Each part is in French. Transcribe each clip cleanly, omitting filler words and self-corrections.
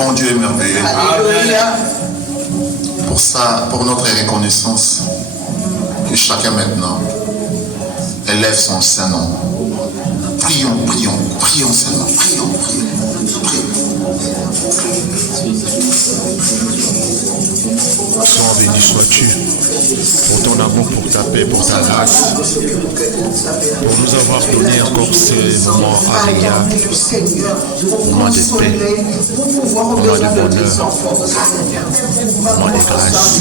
bon Dieu est merveilleux. Alléluia. Pour ça, pour notre reconnaissance, que chacun maintenant élève son saint nom. Prions, prions, prions seulement. Prions, prions, prions. Sois béni sois-tu pour ton amour, pour ta paix, pour ta grâce, pour nous avoir donné encore ces moments agréables, moments de paix, moments de bonheur, moments de grâce.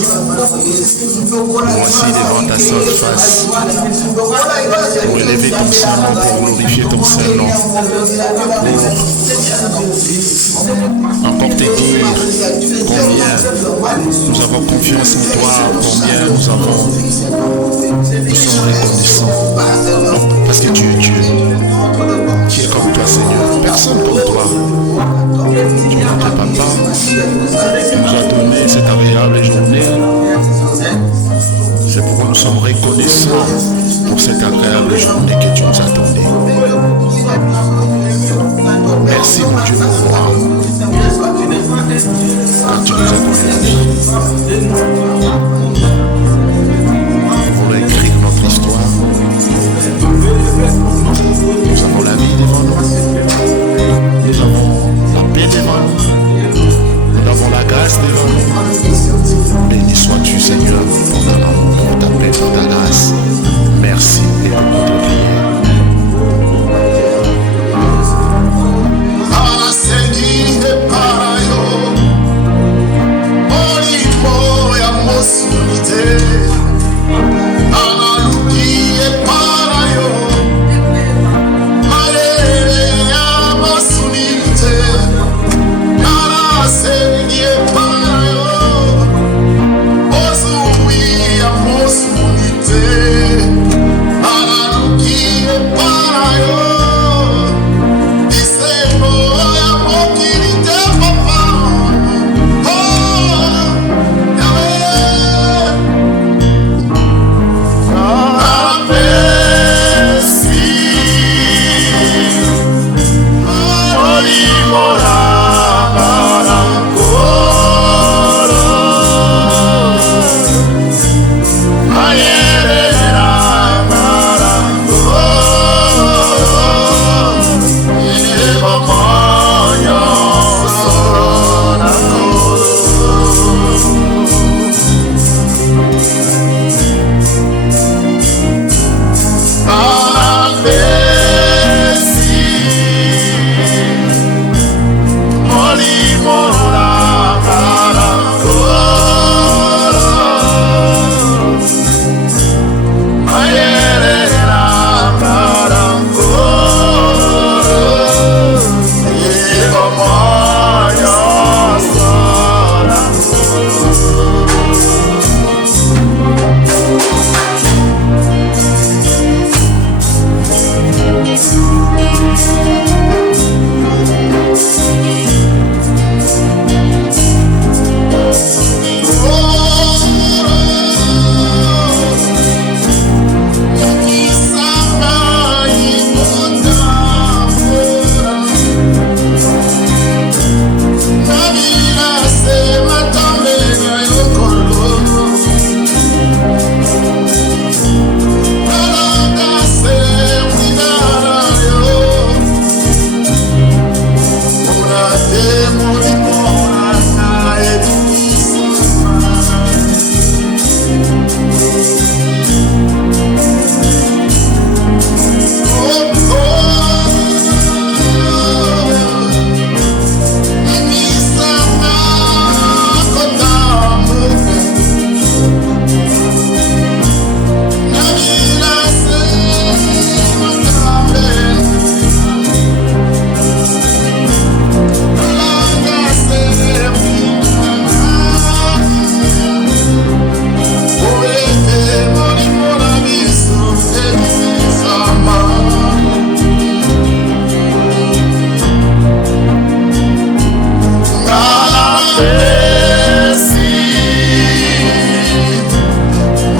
Voici devant ta sainte face pour élever ton Saint-Nom, pour glorifier ton Saint-Nom, pour encore te dire combien nous avons confiance en toi, combien nous sommes reconnaissants parce que tu es Dieu, qui est comme toi Seigneur, personne comme toi. Tu es notre papa, tu nous as donné cette agréable journée. C'est pourquoi nous sommes reconnaissants pour cette agréable journée que tu nous as donnée. Merci mon Dieu mon roi, car tu nous as donné. Pour écrire notre histoire, nous avons la vie devant nous, nous avons la paix devant nous, nous avons la grâce devant nous. Béni sois-tu Seigneur pour ton amour, pour ta paix, pour ta grâce. Merci et pour notre prière.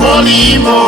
MOLIMO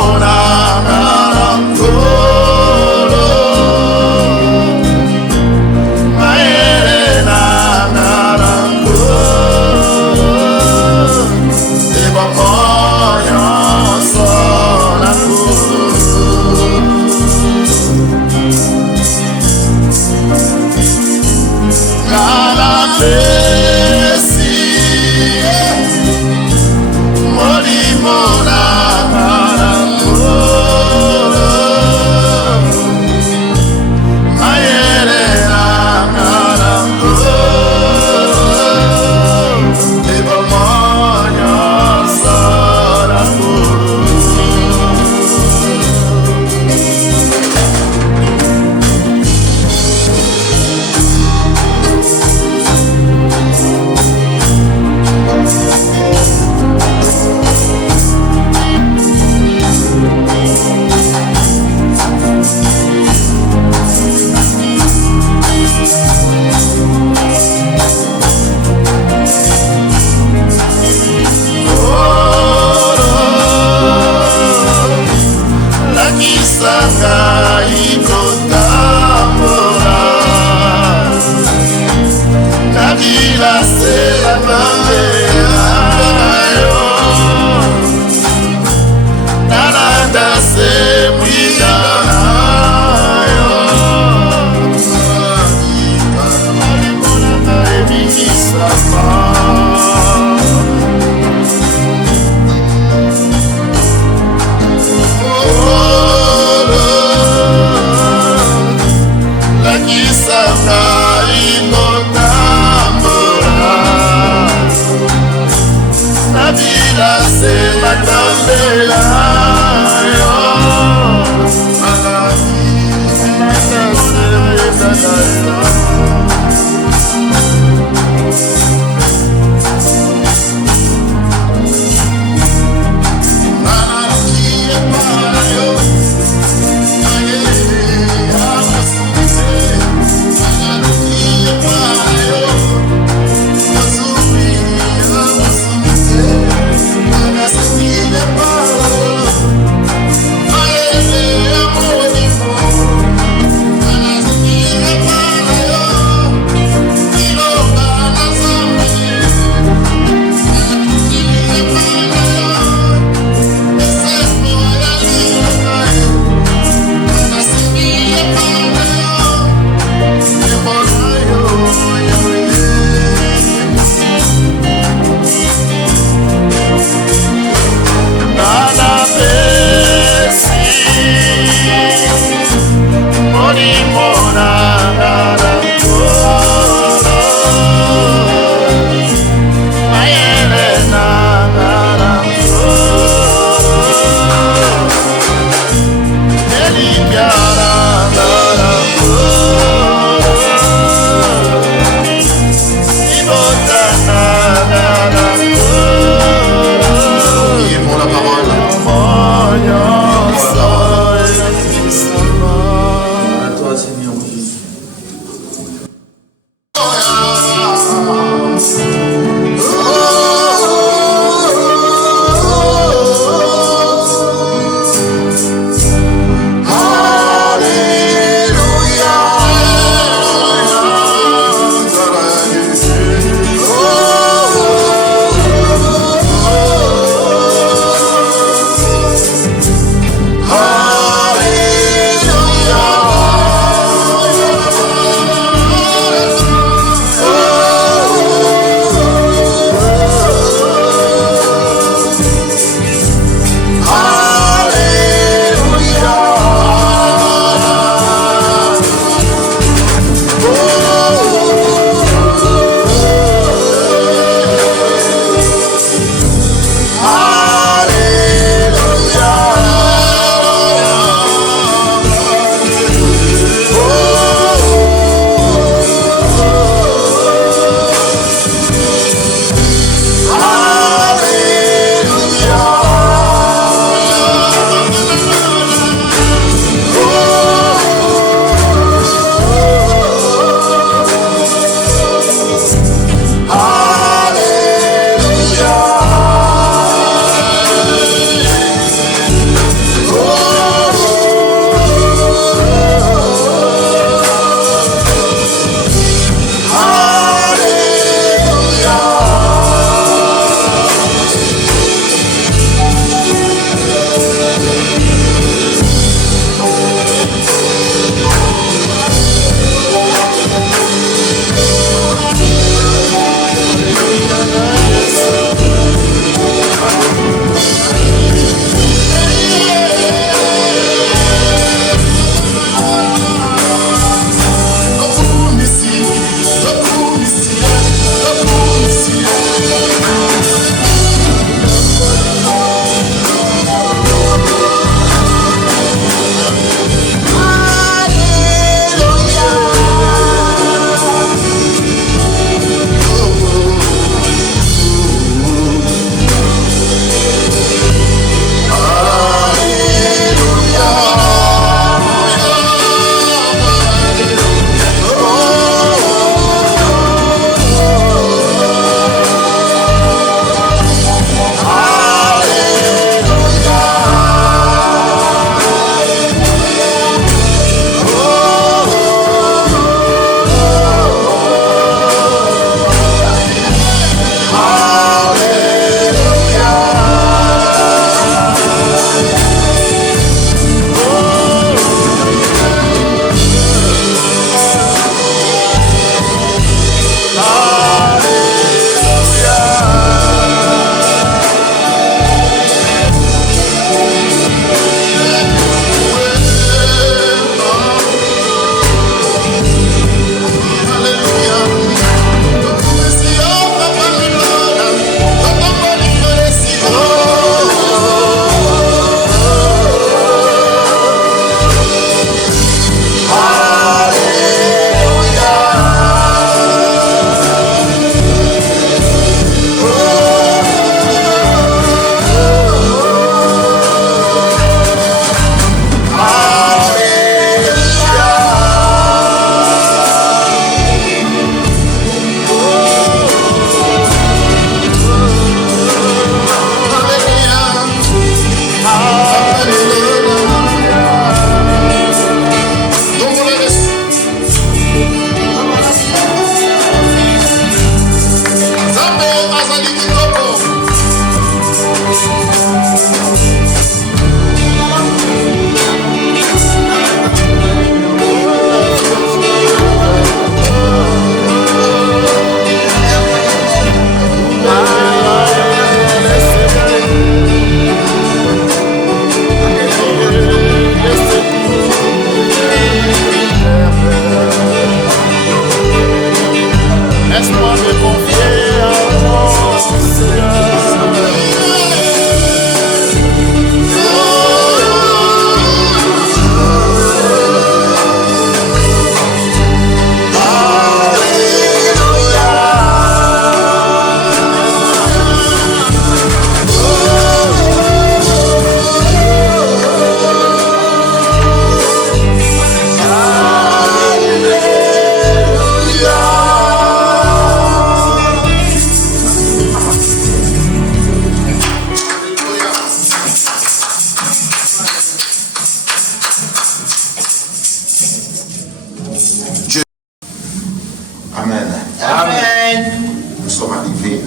sommes arrivés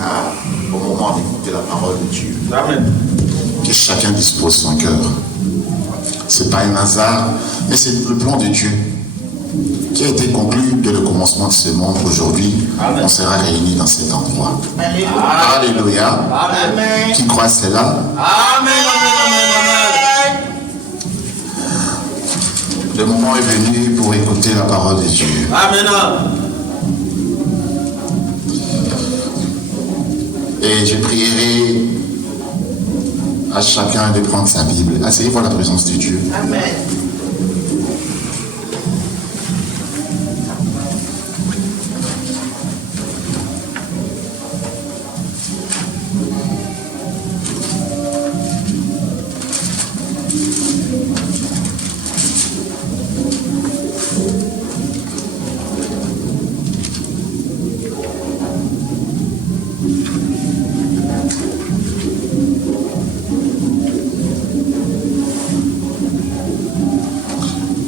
au moment d'écouter la parole de Dieu. Amen. Que chacun dispose son cœur. Ce n'est pas un hasard, mais c'est le plan de Dieu qui a été conclu dès le commencement de ce monde. Aujourd'hui, on sera réunis dans cet endroit. Alléluia. Amen. Qui croit cela? Amen. Le moment est venu pour écouter la parole de Dieu. Amen. Et je prierai à chacun de prendre sa Bible. Asseyez-vous à la présence de Dieu. Amen.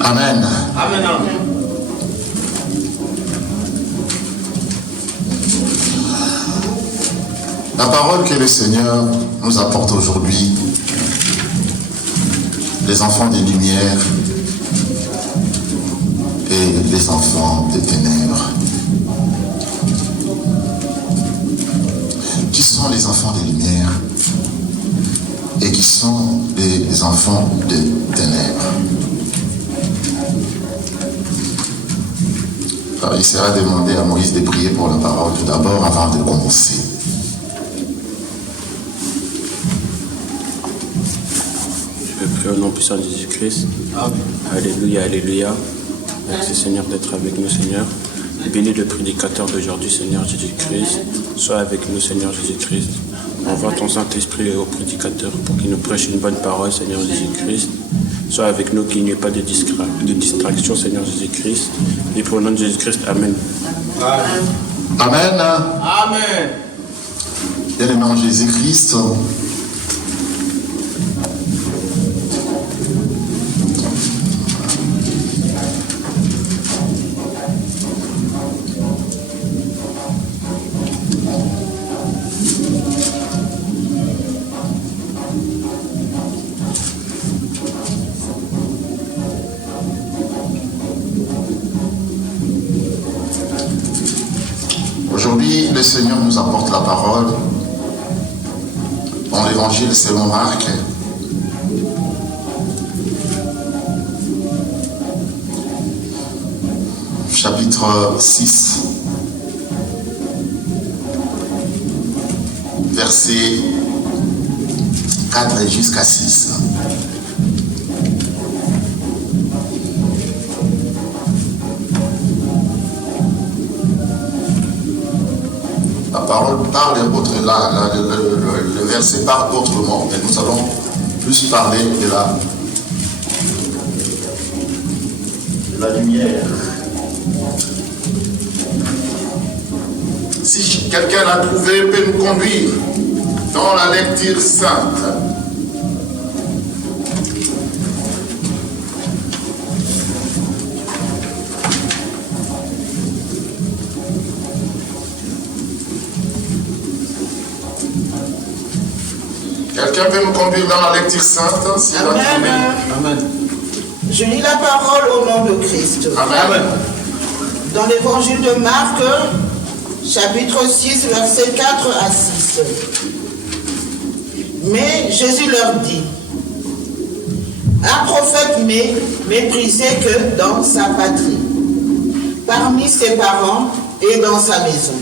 Amen. Amen. La parole que le Seigneur nous apporte aujourd'hui, les enfants des Lumières et les enfants des Ténèbres. Qui sont les enfants des Lumières et qui sont les enfants des Ténèbres? Alors, il sera demandé à Moïse de prier pour la parole tout d'abord avant de commencer. Je vais prier au nom puissant de Jésus-Christ. Alléluia, alléluia. Merci Seigneur d'être avec nous, Seigneur. Bénis le prédicateur d'aujourd'hui, Seigneur Jésus-Christ. Sois avec nous, Seigneur Jésus-Christ. Envoie ton Saint-Esprit au prédicateur pour qu'il nous prêche une bonne parole, Seigneur Jésus-Christ. Sois avec nous, qu'il n'y ait pas de distraction, Seigneur Jésus-Christ. Et pour le nom de Jésus-Christ, Amen. Amen. Amen. Bien le nom de Jésus-Christ. Aujourd'hui, le Seigneur nous apporte la parole dans l'évangile selon Marc. Chapitre 6, versets 4 jusqu'à 6. La parole parle le verset parle autrement, mais nous allons plus parler de la lumière. Si quelqu'un l'a trouvé, peut nous conduire dans la lecture sainte. Quelqu'un peut nous conduire dans la lecture sainte? Si Amen. Amen. Je lis la parole au nom de Christ. Amen. Dans l'évangile de Marc, chapitre 6, versets 4 à 6. Mais Jésus leur dit, un prophète méprisé que dans sa patrie, parmi ses parents et dans sa maison.